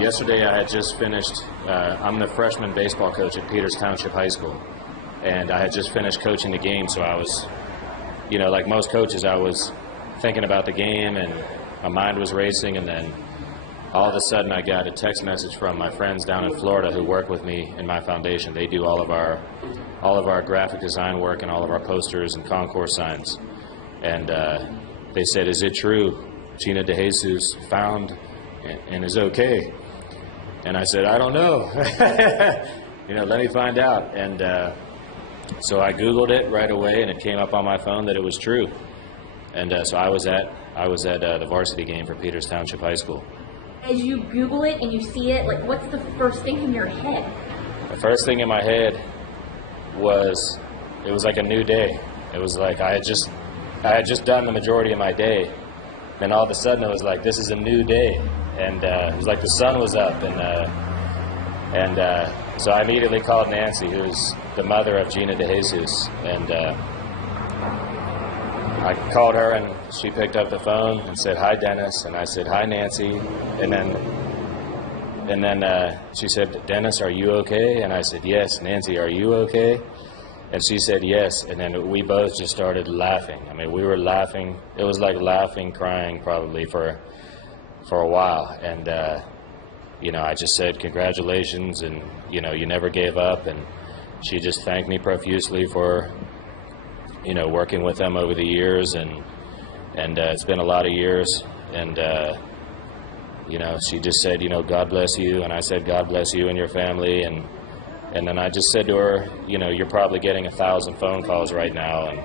Yesterday I had just finished, I'm the freshman baseball coach at Peters Township High School, and I had just finished coaching the game, so I was, like most coaches, I was thinking about the game and my mind was racing, and then all of a sudden I got a text message from my friends down in Florida who work with me in my foundation. They do all of our graphic design work and all of our posters and concourse signs, and they said, "Is it true Gina DeJesus found and is okay?" And I said, "I don't know. Let me find out." And so I Googled it right away, and it came up on my phone that it was true. And so I was at the varsity game for Peters Township High School. As you Google it and you see it, what's the first thing in your head? The first thing in my head was, it was like a new day. It was like I had just done the majority of my day. Then all of a sudden it was like, this is a new day. And it was like the sun was up, and so I immediately called Nancy, who's the mother of Gina DeJesus, and I called her, and she picked up the phone and said, "Hi, Dennis," and I said, "Hi, Nancy," and then she said, "Dennis, are you okay?" And I said, "Yes." "Nancy, are you okay?" And she said, "Yes." And then we both just started laughing. I mean, we were laughing. It was like laughing, crying probably for a while. And, I just said, "Congratulations," and, you never gave up. And she just thanked me profusely for, working with them over the years. And it's been a lot of years. And, she just said, "God bless you." And I said, "God bless you and your family." And then I just said to her, "You're probably getting 1,000 phone calls right now." And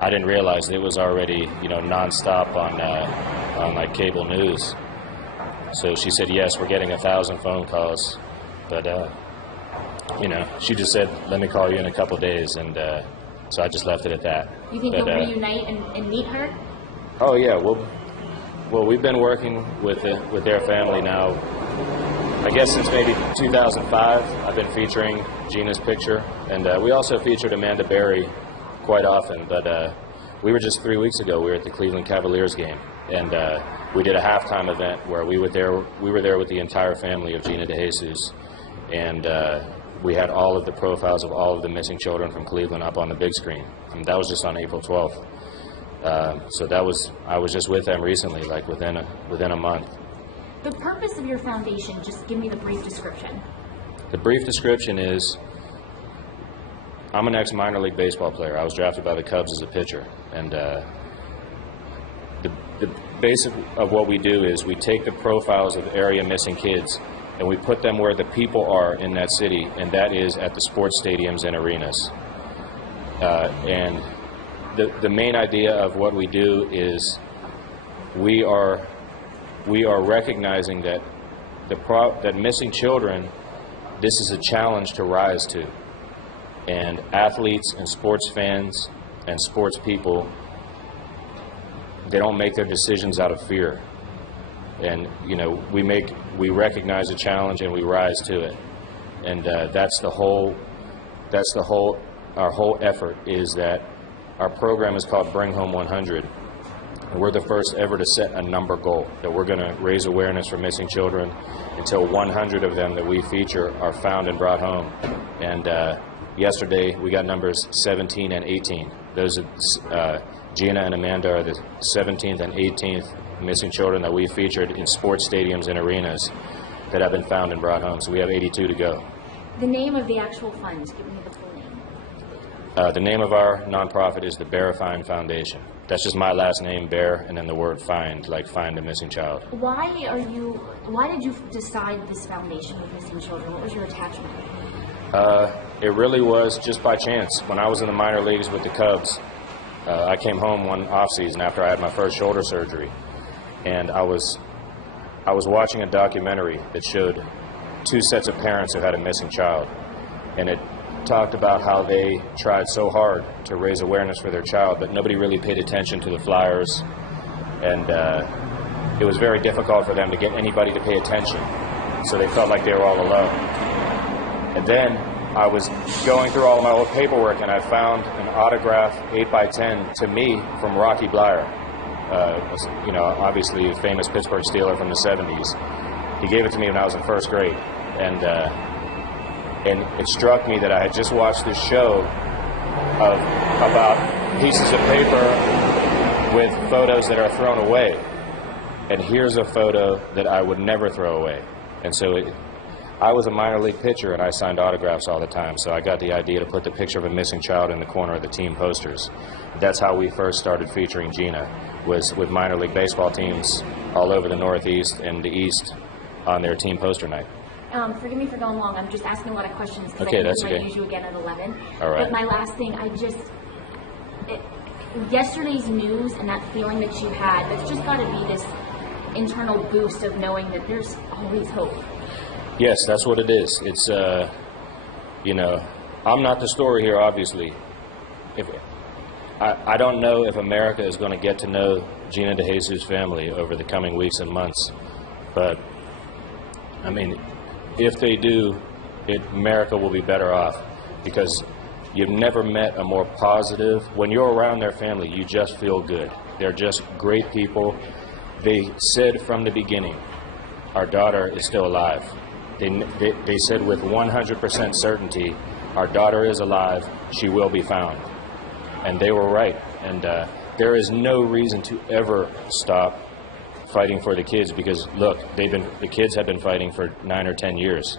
I didn't realize it was already, nonstop on like cable news. So she said, "Yes, we're getting 1,000 phone calls." But, she just said, "Let me call you in a couple days." And so I just left it at that. You think you'll reunite and meet her? Oh, yeah. Well, we've been working with their family now, I guess since maybe 2005. I've been featuring Gina's picture, and we also featured Amanda Berry quite often, but we were just 3 weeks ago, we were at the Cleveland Cavaliers game, and we did a halftime event where we were there with the entire family of Gina DeJesus, and we had all of the profiles of all of the missing children from Cleveland up on the big screen, and that was just on April 12th. So I was just with them recently, like within a month. The purpose of your foundation, just give me the brief description. The brief description is, I'm an ex-minor league baseball player. I was drafted by the Cubs as a pitcher. And the basic of what we do is we take the profiles of area missing kids and we put them where the people are in that city, and that is at the sports stadiums and arenas. And the main idea of what we do is we are recognizing that that missing children, this is a challenge to rise to. And athletes and sports fans and sports people, they don't make their decisions out of fear. And we recognize a challenge and we rise to it. And our whole effort is that our program is called Bring Home 100. And we're the first ever to set a number goal, that we're going to raise awareness for missing children until 100 of them that we feature are found and brought home. And yesterday we got numbers 17 and 18. Those are, Gina and Amanda are the 17th and 18th missing children that we featured in sports stadiums and arenas that have been found and brought home. So we have 82 to go. The name of the actual fund, give me the full name. The name of our nonprofit is the BairFind Foundation. That's just my last name, Bair, and then the word find, like find a missing child. Why did you decide this foundation with missing children? What was your attachment? It really was just by chance. When I was in the minor leagues with the Cubs, I came home one off season after I had my first shoulder surgery, and I was watching a documentary that showed two sets of parents who had a missing child, and it talked about how they tried so hard to raise awareness for their child, but nobody really paid attention to the flyers, and it was very difficult for them to get anybody to pay attention, so they felt like they were all alone. And then I was going through all of my old paperwork, and I found an autograph 8x10 to me from Rocky Bleier, obviously a famous Pittsburgh Steeler from the 70s. He gave it to me when I was in first grade, and it struck me that I had just watched this show about pieces of paper with photos that are thrown away, and here's a photo that I would never throw away. And so I was a minor league pitcher, and I signed autographs all the time, so I got the idea to put the picture of a missing child in the corner of the team posters. That's how we first started featuring Gina, was with minor league baseball teams all over the Northeast and the East on their team poster night. Forgive me for going long. I'm just asking a lot of questions because Okay, I that's think I okay. might use you again at 11. All right. But my last thing, yesterday's news and that feeling that you had, that's just got to be this internal boost of knowing that there's always hope. Yes, that's what it is. It's, you know, I'm not the story here, obviously. I don't know if America is going to get to know Gina DeJesus' family over the coming weeks and months, but, I mean, if they do, America will be better off, because you've never met a more positive, when you're around their family, you just feel good. They're just great people. They said from the beginning, our daughter is still alive. They said with 100% certainty, our daughter is alive, she will be found. And they were right. And there is no reason to ever stop fighting for the kids, because look, the kids have been fighting for 9 or 10 years.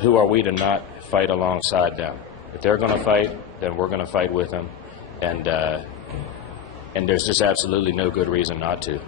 Who are we to not fight alongside them? If they're going to fight, then we're going to fight with them. And there's just absolutely no good reason not to.